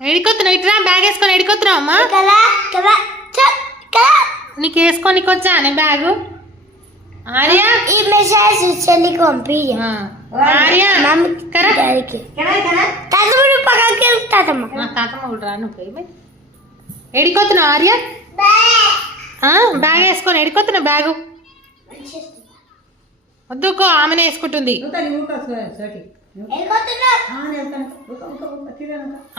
ఎడికొత్తున్నావు ఇట్రా బ్యాగ్ వేసుకొని ఎడికొత్తున్నావు అమ్మా నీకు వేసుకోనికి వచ్చా అనే బ్యాగు ఆర్య ఈ మెసేజ్ చెల్లికి పంపి ఆర్య తాతమ్మ కూడా రాను ఎడికొత్తున్నావు ఆర్య బ్యాగ్ వేసుకొని ఎడికొత్తున్నావు బ్యాగు వద్దుకో ఆమెనే వేసుకుంటుంది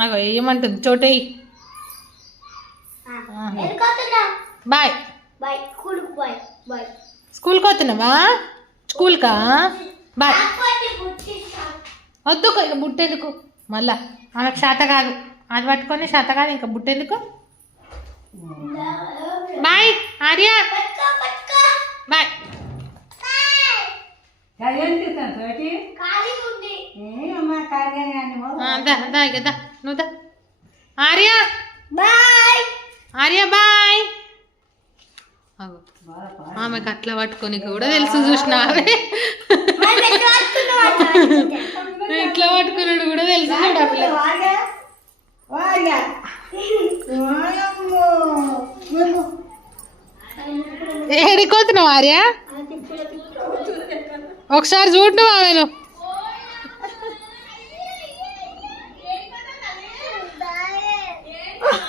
అగో ఏమంటుంది చోటేయి బాయ్ స్కూల్కి వస్తున్నావా స్కూల్కా బాయ్ వద్దుకో ఇక బుట్టెందుకు మళ్ళా ఆమెకు శాత కాదు అది పట్టుకొని శాత కాదు ఇంకా బుట్టెందుకు బాయ్ ఆర్య బాయ్ నువ్వు దా ఆర్య బాయ్ ఆర్య బాయ్ ఆమెకు అట్లా పట్టుకొని కూడా తెలుసు చూసినావే ఇట్లా పట్టుకున్నాడు కూడా తెలుసు చూడ ఏడిపోతున్నావు ఆర్య ఒకసారి చూడు ఆమెను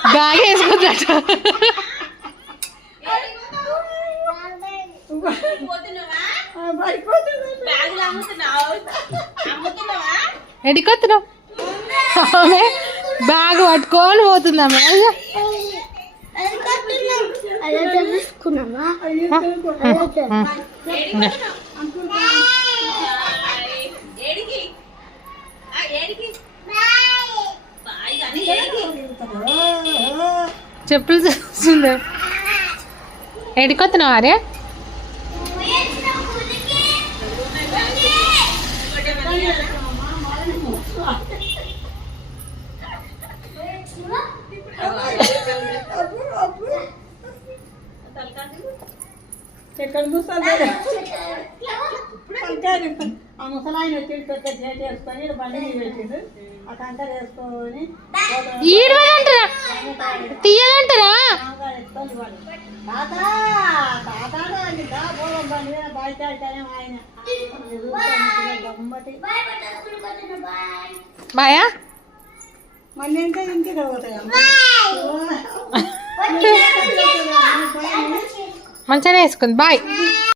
బ్యాగ్ వేసుకుంటాడు ఎడికొత్తున్నావు ఆమె బ్యాగ్ పట్టుకొని పోతుంది ఆమె చెప్పులు చూస్తుంది ఎడికొత్తున్నావు ఆర్య ఎక్కడ కూర్చోండి ఆ ముసలాయన వచ్చి పెట్ట చేసుకొని బండి పెట్టిండు ఆ కంకర వేసుకొని తీయాలంటారా తాత తాత బండి బయట ఆయన బాయా మళ్ళీ ఇంకా ఇంటికి పోతాయి మంచిగానే వేసుకుంది బాయ్